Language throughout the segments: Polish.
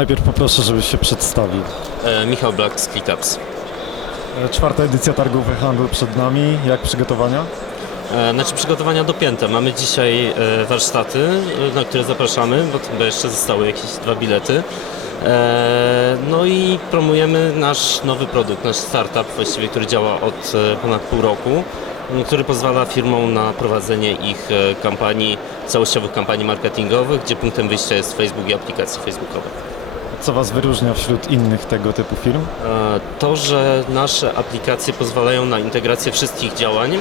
Najpierw poproszę, żebyś się przedstawił. E, Michał Black z ClickUps. E, Czwarta edycja targów e-handlu przed nami. Jak przygotowania? E, Znaczy przygotowania dopięte. Mamy dzisiaj e, warsztaty, e, na które zapraszamy, bo chyba jeszcze zostały jakieś dwa bilety. E, No i promujemy nasz nowy produkt, nasz startup właściwie, który działa od e, ponad pół roku, który pozwala firmom na prowadzenie ich e, kampanii, całościowych kampanii marketingowych, gdzie punktem wyjścia jest Facebook i aplikacje facebookowe. Co Was wyróżnia wśród innych tego typu firm? E, To, że nasze aplikacje pozwalają na integrację wszystkich działań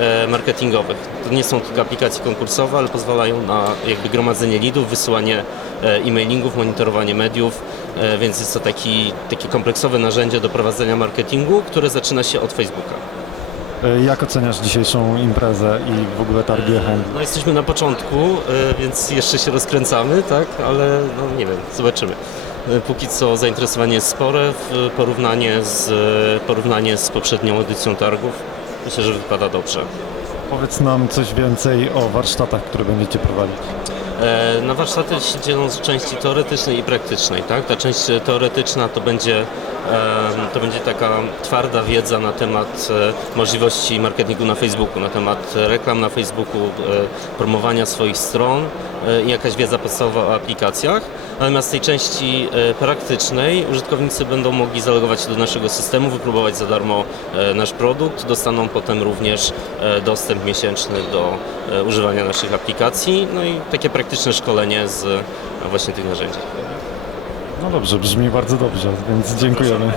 e, marketingowych. To nie są tylko aplikacje konkursowe, ale pozwalają na jakby gromadzenie leadów, wysyłanie e, e-mailingów, monitorowanie mediów, więc jest to taki, takie kompleksowe narzędzie do prowadzenia marketingu, które zaczyna się od Facebooka. Jak oceniasz dzisiejszą imprezę i w ogóle targi e-handlu? No jesteśmy na początku, więc jeszcze się rozkręcamy, tak, ale no nie wiem, zobaczymy. E, Póki co zainteresowanie jest spore w porównanie z, porównanie z poprzednią edycją targów. Myślę, że wypada dobrze. Powiedz nam coś więcej o warsztatach, które będziecie prowadzić. E, Na warsztaty się dzielą z części teoretycznej i praktycznej. Tak? Ta część teoretyczna to będzie, to będzie taka twarda wiedza na temat e, możliwości marketingu na Facebooku, na temat reklam na Facebooku, e, promowania swoich stron i jakaś wiedza podstawowa o aplikacjach. Natomiast tej części praktycznej użytkownicy będą mogli zalogować się do naszego systemu, wypróbować za darmo nasz produkt, dostaną potem również dostęp miesięczny do używania naszych aplikacji, no i takie praktyczne szkolenie z właśnie tych narzędzi. No dobrze, brzmi bardzo dobrze, więc dziękujemy.